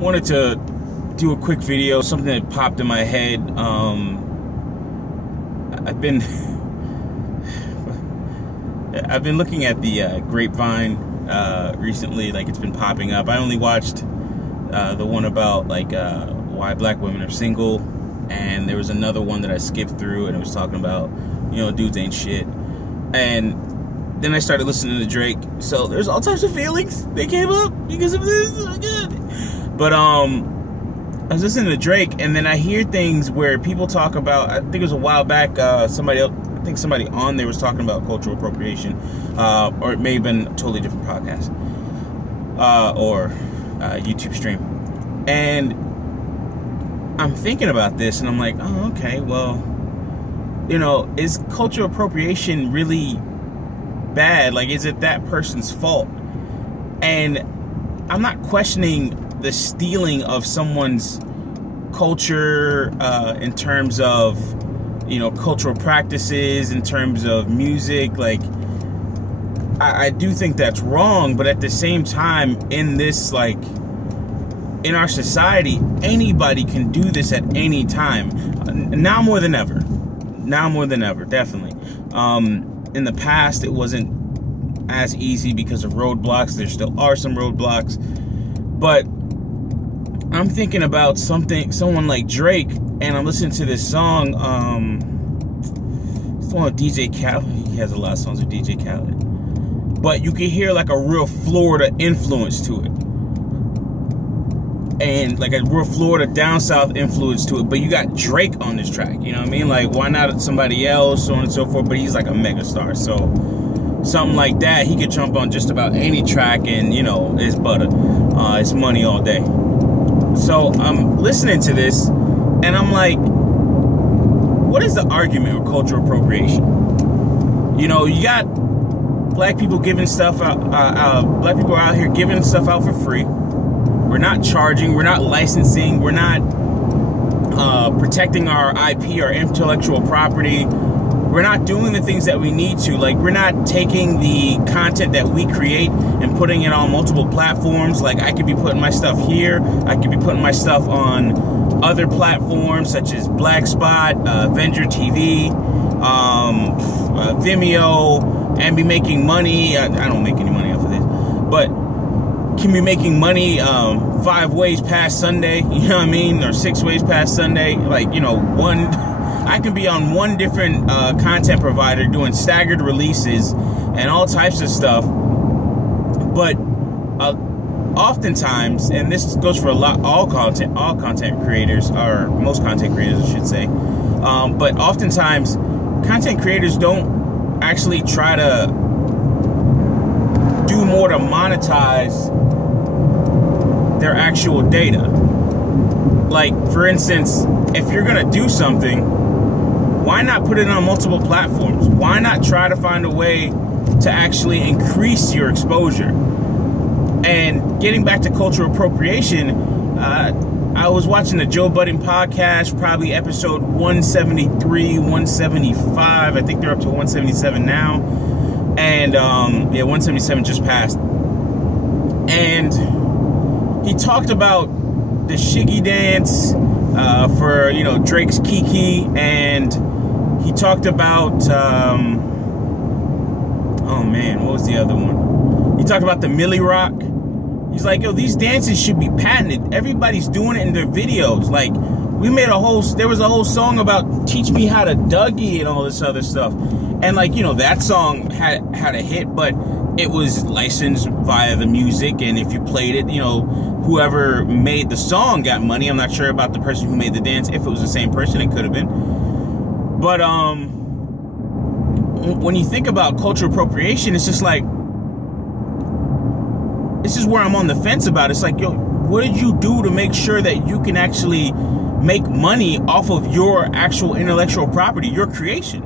Wanted to do a quick video, something that popped in my head. I've been looking at the Grapevine recently, like it's been popping up. I only watched the one about like why black women are single, and there was another one that I skipped through, and it was talking about, you know, dudes ain't shit. And then I started listening to Drake, so there's all types of feelings that came up because of this. Oh my God. But I was listening to Drake, and then I hear things where people talk about, I think it was a while back, somebody on there was talking about cultural appropriation, or it may have been a totally different podcast, or YouTube stream. And I'm thinking about this, and I'm like, oh, okay, well, you know, is cultural appropriation really bad? Like, is it that person's fault? And I'm not questioning the stealing of someone's culture in terms of, you know, cultural practices, in terms of music. Like, I do think that's wrong, but at the same time, in this, like, in our society, anybody can do this at any time. Now more than ever. Now more than ever, definitely. In the past, it wasn't as easy because of roadblocks. There still are some roadblocks. But I'm thinking about someone like Drake, and I'm listening to this song. It's the one with DJ Khaled. He has a lot of songs with DJ Khaled. But you can hear like a real Florida influence to it. And like a real Florida down south influence to it. But you got Drake on this track. You know what I mean? Like, why not somebody else, so on and so forth. But he's like a megastar. So something like that, he could jump on just about any track, and, you know, it's butter. It's money all day. So I'm listening to this, and I'm like, what is the argument with cultural appropriation? You know, you got black people giving stuff out, black people are out here giving stuff out for free. We're not charging, we're not licensing, we're not protecting our IP, our intellectual property. We're not doing the things that we need to. Like, we're not taking the content that we create and putting it on multiple platforms. Like, I could be putting my stuff here. I could be putting my stuff on other platforms such as Blackspot, Avenger TV, Vimeo, and be making money. I don't make any money off of this, but can be making money 5 ways past Sunday. You know what I mean? Or 6 ways past Sunday. Like, you know, I can be on one different content provider doing staggered releases and all types of stuff. But oftentimes, and this goes for all content creators, or most content creators, I should say. But oftentimes, content creators don't actually try to do more to monetize their actual data. Like, for instance, if you're gonna do something, why not put it on multiple platforms? Why not try to find a way to actually increase your exposure? And getting back to cultural appropriation, I was watching the Joe Budden podcast, probably episode 173, 175. I think they're up to 177 now. And yeah, 177 just passed. And he talked about the Shiggy dance for, you know, Drake's Kiki, and he talked about oh man, what was the other one? He talked about the Millie Rock. He's like, yo, these dances should be patented. Everybody's doing it in their videos. Like, there was a whole song about teach me how to Dougie and all this other stuff. And like, you know, that song had a hit, but it was licensed via the music, and if you played it, you know, whoever made the song got money. I'm not sure about the person who made the dance. If it was the same person, it could have been. But when you think about cultural appropriation, it's just like, this is where I'm on the fence about. It's like, yo, what did you do to make sure that you can actually make money off of your actual intellectual property, your creation?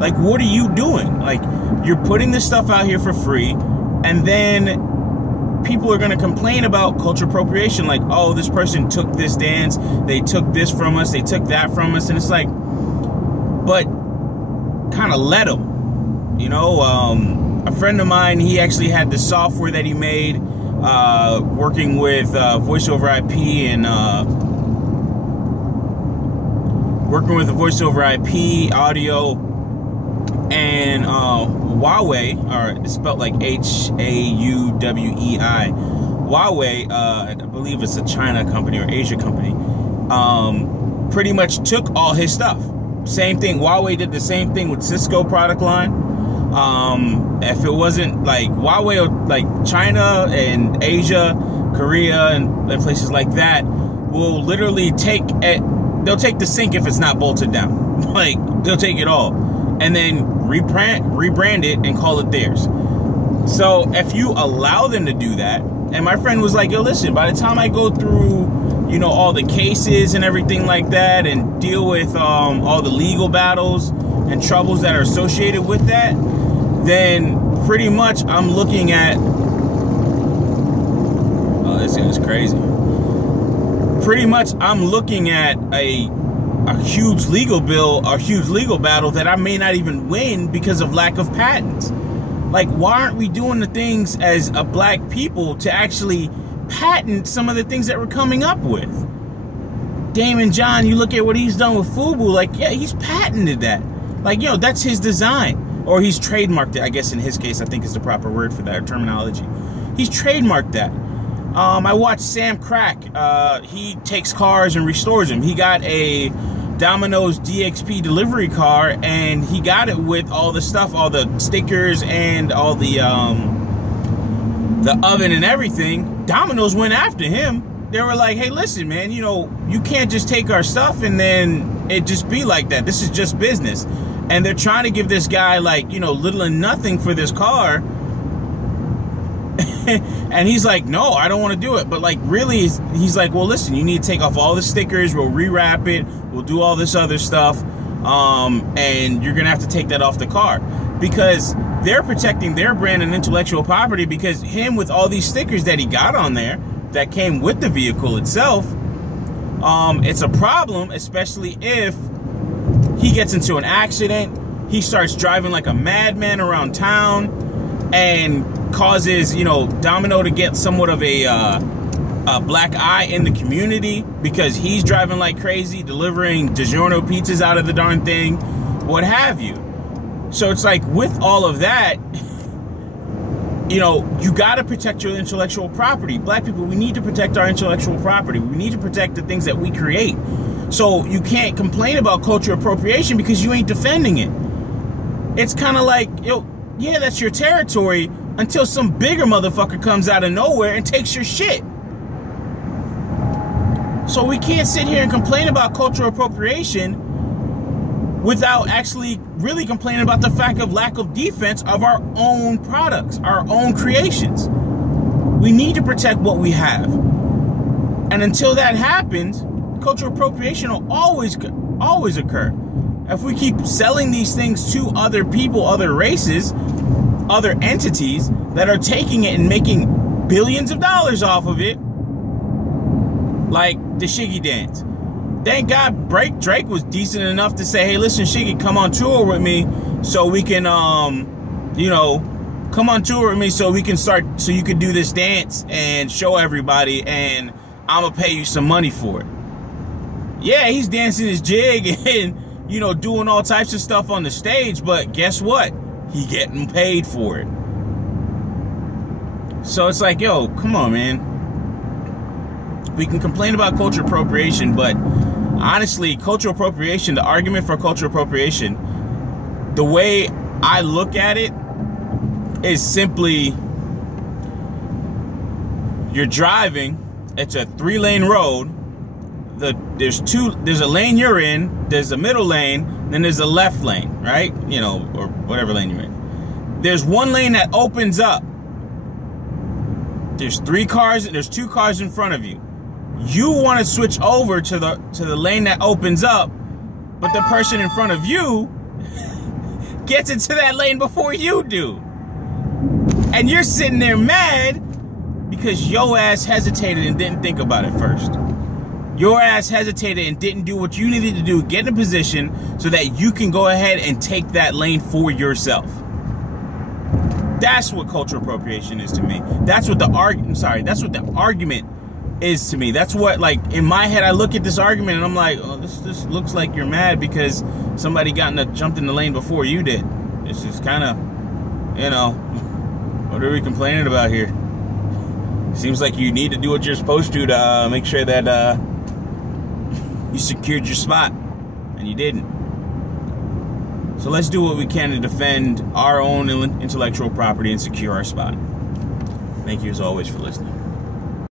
Like, what are you doing? Like, you're putting this stuff out here for free, and then people are going to complain about cultural appropriation. Like, oh, this person took this dance, they took this from us, they took that from us. And it's like, but kind of let them, you know, a friend of mine, he actually had the software that he made, working with voice over IP and working with the voice over IP audio and Huawei, or it's spelled like H-A-U-W-E-I. Huawei, I believe it's a China company or Asia company, pretty much took all his stuff. Same thing, Huawei did the same thing with Cisco product line. If it wasn't like Huawei, like China and Asia, Korea, and places like that, will literally they'll take the sink if it's not bolted down. Like, they'll take it all and then rebrand it and call it theirs. So if you allow them to do that, and my friend was like, yo, listen, by the time I go through, you know, all the cases and everything like that and deal with all the legal battles and troubles that are associated with that, then pretty much I'm looking at, oh, this guy's crazy. Pretty much I'm looking at a huge legal bill, a huge legal battle that I may not even win because of lack of patents. Like, why aren't we doing the things as a black people to actually patent some of the things that we're coming up with? Damon John, you look at what he's done with FUBU, like, yeah, he's patented that. Like, yo, that's his design. Or he's trademarked it, I guess in his case, I think is the proper word for that, terminology. He's trademarked that. I watched Sam Crack. He takes cars and restores them. He got a Domino's DXP delivery car, and he got it with all the stuff, all the stickers and all the oven and everything. Domino's went after him. They were like, hey, listen, man, you know, you can't just take our stuff and then it just be like that. This is just business. And they're trying to give this guy, like, you know, little and nothing for this car. And he's like, no, I don't want to do it. But, like, really, he's like, well, listen, you need to take off all the stickers. We'll rewrap it. We'll do all this other stuff. And you're going to have to take that off the car. Because they're protecting their brand and intellectual property, because him with all these stickers that he got on there that came with the vehicle itself, it's a problem, especially if he gets into an accident, he starts driving like a madman around town and causes, you know, Domino to get somewhat of a black eye in the community because he's driving like crazy, delivering DiGiorno pizzas out of the darn thing, what have you. So it's like, with all of that, you know, you got to protect your intellectual property. Black people, we need to protect our intellectual property. We need to protect the things that we create. So you can't complain about cultural appropriation because you ain't defending it. It's kind of like, yo, yeah, that's your territory until some bigger motherfucker comes out of nowhere and takes your shit. So we can't sit here and complain about cultural appropriation without actually really complaining about the fact of lack of defense of our own products, our own creations. We need to protect what we have. And until that happens, cultural appropriation will always occur. If we keep selling these things to other people, other races, other entities that are taking it and making billions of dollars off of it, like the Shiggy dance. Thank God Drake was decent enough to say, hey, listen, Shiggy, come on tour with me so we can, you know, come on tour with me so we can start, so you can do this dance and show everybody, and I'm going to pay you some money for it. Yeah, he's dancing his jig and, you know, doing all types of stuff on the stage, but guess what? He getting paid for it. So it's like, yo, come on, man. We can complain about cultural appropriation, but honestly, cultural appropriation, the argument for cultural appropriation, the way I look at it is simply, you're driving, it's a 3-lane road. There's a lane you're in, there's a middle lane, then there's a left lane, right? You know, or whatever lane you're in. There's one lane that opens up. There's 2 cars in front of you. You want to switch over to the lane that opens up, but the person in front of you gets into that lane before you do. And you're sitting there mad because your ass hesitated and didn't think about it first. Your ass hesitated and didn't do what you needed to do, get in a position so that you can go ahead and take that lane for yourself. That's what cultural appropriation is to me. That's what the argument is to me. That's what, like, in my head, I look at this argument and I'm like, oh, this looks like you're mad because somebody jumped in the lane before you did. It's just kind of, you know, what are we complaining about here? Seems like you need to do what you're supposed to make sure that you secured your spot, and you didn't. So let's do what we can to defend our own intellectual property and secure our spot. Thank you as always for listening.